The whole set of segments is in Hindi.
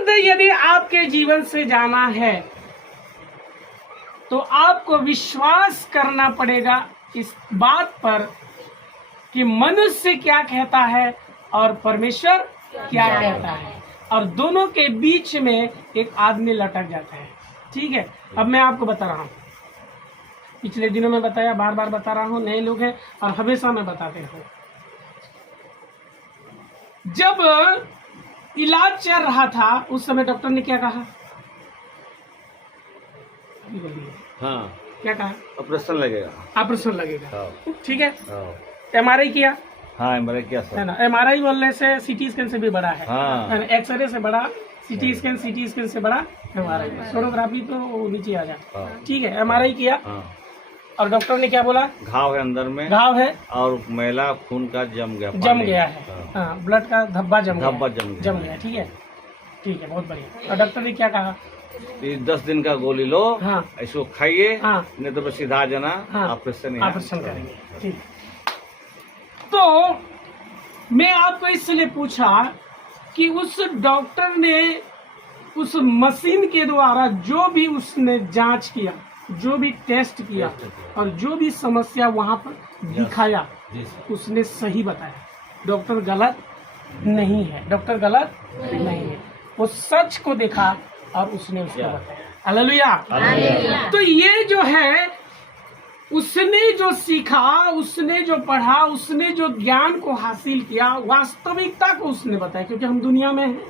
दर्द यदि आपके जीवन से जाना है तो आपको विश्वास करना पड़ेगा इस बात पर कि मनुष्य क्या कहता है और परमेश्वर क्या कहता है, और दोनों के बीच में एक आदमी लटक जाता है। ठीक है, अब मैं आपको बता रहा हूँ, पिछले दिनों में बताया, बार बार बता रहा हूँ, नए लोग हैं और हमेशा मैं बताते हूँ। जब इलाज चल रहा था उस समय डॉक्टर ने क्या कहा? हाँ, क्या कहा? ऑपरेशन लगेगा। ऑपरेशन लगेगा। हाँ। ठीक है, हाँ, एमआरआई किया हाँ, एमआरआई किया है सर। ना। एमआरआई बोलने से सीटी स्कैन से भी बड़ा है, हाँ। एक्सरे से बड़ा सीटी स्कैन से बड़ा एमआरआई, सोनोग्राफी तो वो नीचे आ जाए। हाँ। ठीक है, एमआरआई किया हाँ, और डॉक्टर ने क्या बोला? घाव है अंदर में, घाव है, और मैला खून का जम गया, जम पानी। गया है। हाँ, हाँ, ब्लड का धब्बा जम धब्बा गया, जम गया। ठीक है, ठीक है, बहुत बढ़िया। और डॉक्टर ने क्या कहा? ये 10 दिन का गोली लो, हाँ। ऐसो खाइए, हाँ। नहीं तो सीधा आ जाना, हाँ। ऑपरेशन ऑपरेशन करेंगे। ठीक, तो मैं आपको इसलिए पूछा कि उस डॉक्टर ने उस मशीन के द्वारा जो भी उसने जांच किया, जो भी टेस्ट किया और जो भी समस्या वहां पर दिखाया, उसने सही बताया। डॉक्टर गलत नहीं है, डॉक्टर गलत नहीं है, वो सच को देखा और उसने उसको बताया। हालेलुया। तो ये जो है, उसने जो सीखा, उसने जो पढ़ा, उसने जो ज्ञान को हासिल किया, वास्तविकता को उसने बताया, क्योंकि हम दुनिया में हैं।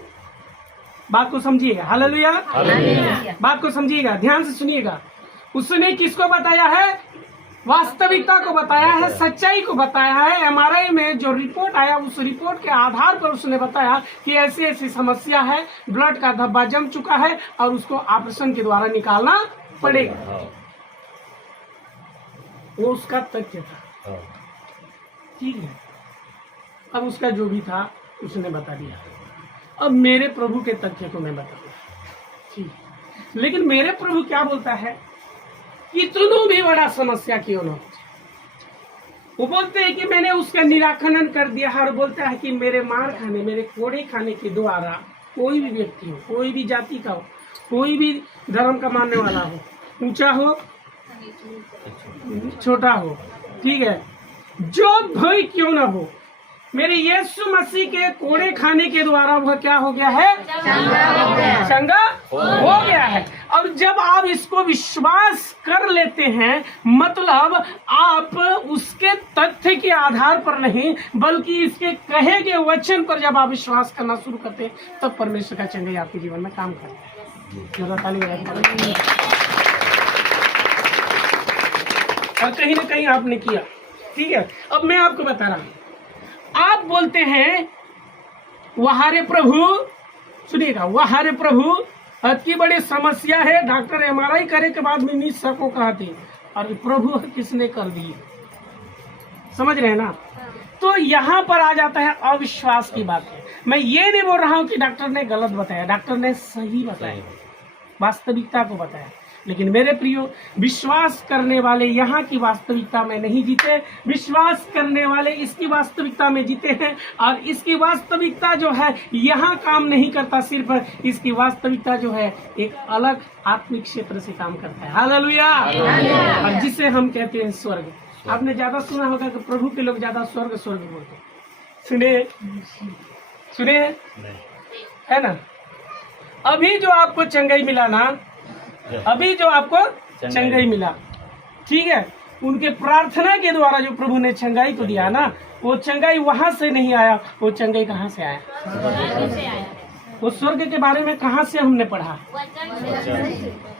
बात को समझिएगा। हालेलुया। बात को समझिएगा, ध्यान से सुनिएगा। उसने किसको बताया है? वास्तविकता को बताया है, सच्चाई को बताया है। एमआरआई में जो रिपोर्ट आया, उस रिपोर्ट के आधार पर उसने बताया कि ऐसी ऐसी समस्या है, ब्लड का धब्बा जम चुका है और उसको ऑपरेशन के द्वारा निकालना पड़ेगा। वो उसका तथ्य था। ठीक है, अब उसका जो भी था उसने बता दिया। अब मेरे प्रभु के तथ्य को मैं बता दिया। ठीक, लेकिन मेरे प्रभु क्या बोलता है? इतना भी बड़ा समस्या क्यों ना हो, वो बोलते हैं कि मैंने उसका निराकरण कर दिया है, और बोलता है कि मेरे मार खाने, मेरे कोड़े खाने के द्वारा कोई भी व्यक्ति हो, कोई भी जाति का हो, कोई भी धर्म का मानने वाला हो, ऊंचा हो छोटा हो, ठीक है, जो भय क्यों ना हो, मेरे यीशु मसीह के कोड़े खाने के द्वारा वह क्या हो गया है? चंगा हो गया है। और जब आप इसको विश्वास कर लेते हैं, मतलब आप उसके तथ्य के आधार पर नहीं, बल्कि इसके कहे गए वचन पर जब आप विश्वास करना शुरू करते हैं, तब परमेश्वर का चंगाई आपके जीवन में काम करता है। और कहीं ना कहीं आपने किया। ठीक है, अब मैं आपको बता रहा हूं। आप बोलते हैं वहारे प्रभु, सुनिएगा, वहारे प्रभु अति बड़ी समस्या है, डॉक्टर एमआरआई करे के बाद में निश्चय को कहते, और प्रभु किसने कर दी? समझ रहे हैं ना? तो यहाँ पर आ जाता है अविश्वास की बात है। मैं ये नहीं बोल रहा हूँ कि डॉक्टर ने गलत बताया, डॉक्टर ने सही बताया, वास्तविकता को बताया। लेकिन मेरे प्रियो, विश्वास करने वाले यहाँ की वास्तविकता में नहीं जीते, विश्वास करने वाले इसकी वास्तविकता में जीते हैं। और इसकी वास्तविकता जो है यहाँ काम नहीं करता, सिर्फ इसकी वास्तविकता जो है एक अलग आत्मिक क्षेत्र से काम करता है। हालेलुया। और जिसे हम कहते हैं स्वर्ग। आपने ज्यादा सुना होगा कि प्रभु के लोग ज्यादा स्वर्ग स्वर्ग बोलते हैं। सुने है ना? अभी जो आपको चंगाई मिला ना, अभी जो आपको चंगाई मिला, ठीक है, उनके प्रार्थना के द्वारा जो प्रभु ने चंगाई को दिया ना, वो चंगाई वहां से नहीं आया, वो चंगाई कहाँ से आया? वो स्वर्ग के बारे में कहाँ से हमने पढ़ा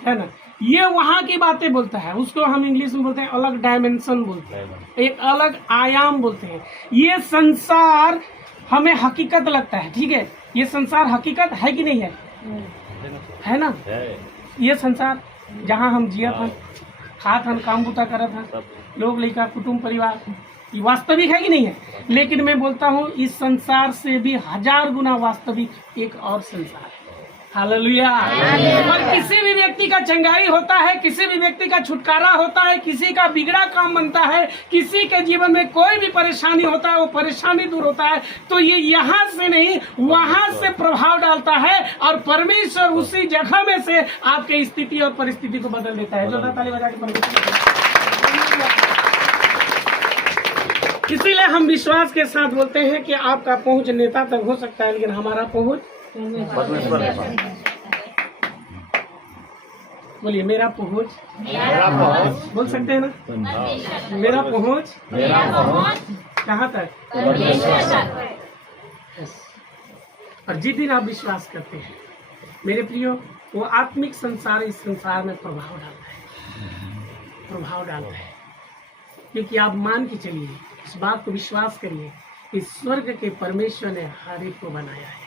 है ना? ये वहां की बातें बोलता है, उसको हम इंग्लिश में बोलते हैं अलग डायमेंशन बोलते हैं, एक अलग आयाम बोलते हैं। ये संसार हमें हकीकत लगता है, ठीक है, ये संसार हकीकत है कि नहीं है? है ना? ये संसार जहाँ हम जिया था, खात हम काम बूता करा था, लोग लेकर कुटुंब परिवार, ये वास्तविक है कि नहीं है? लेकिन मैं बोलता हूँ इस संसार से भी 1000 गुना वास्तविक एक और संसार है। हालेलुया। और किसी भी व्यक्ति का चंगाई होता है, किसी भी व्यक्ति का छुटकारा होता है, किसी का बिगड़ा काम बनता है, किसी के जीवन में कोई भी परेशानी होता है, वो परेशानी दूर होता है, तो ये यहाँ से नहीं वहां से प्रभाव डालता है और परमेश्वर उसी जगह में से आपके स्थिति और परिस्थिति को बदल देता है। जोरदार ताली बजा के परमेश्वर। इसीलिए हम विश्वास के साथ बोलते हैं कि आपका पहुंच नेता तक हो सकता है, लेकिन हमारा पहुंच परमेश्वर के पास। बोलिए मेरा पहुंच, मेरा पहुंच बोल सकते हैं ना, मेरा पहुंच कहाँ तक? Yes. और जिस दिन आप विश्वास करते हैं मेरे प्रियो, वो आत्मिक संसार इस संसार में प्रभाव डालता है, क्योंकि आप मान के चलिए, इस बात को विश्वास करिए, इस स्वर्ग के परमेश्वर ने हर एक को बनाया है।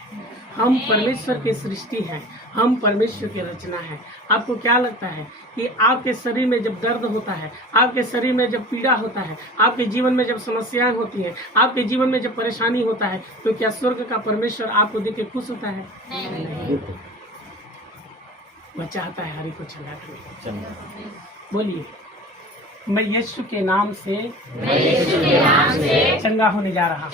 हम परमेश्वर की सृष्टि हैं, हम परमेश्वर की रचना है। आपको क्या लगता है कि आपके शरीर में जब दर्द होता है, आपके शरीर में जब पीड़ा होता है, आपके जीवन में जब समस्याएं होती हैं, आपके जीवन में जब परेशानी होता है, तो क्या स्वर्ग का परमेश्वर आपको देख के खुश होता है? नहीं। वह चाहता है हर एक को चंगा करने। बोलिए मैं यीशु के नाम से चंगा होने जा रहा हूँ।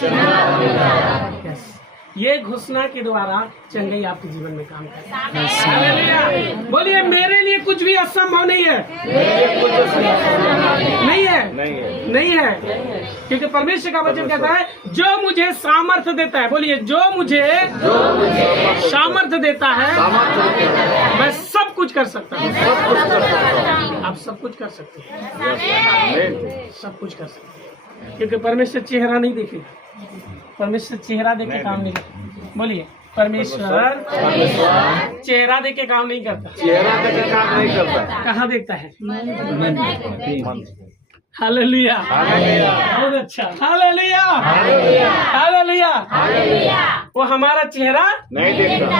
यस, ये घोषणा के द्वारा चंगाई आपके जीवन में काम करेगी। बोलिए मेरे लिए कुछ भी असंभव नहीं है, नहीं है, क्योंकि परमेश्वर का वचन कहता है जो मुझे सामर्थ्य देता है, बोलिए जो मुझे सामर्थ्य देता है मैं सब कुछ कर सकता हूँ। आप सब कुछ कर सकते हैं, सब कुछ कर सकते हैं, क्योंकि परमेश्वर चेहरा नहीं देखेगा, परमेश्वर चेहरा देख के काम नहीं करता। बोलिए परमेश्वर चेहरा देख के काम नहीं करता, चेहरा देख के काम नहीं करता। कहाँ देखता है? हालेलुया, बहुत अच्छा, हालेलुया, हालेलुया। वो हमारा चेहरा नहीं देखता।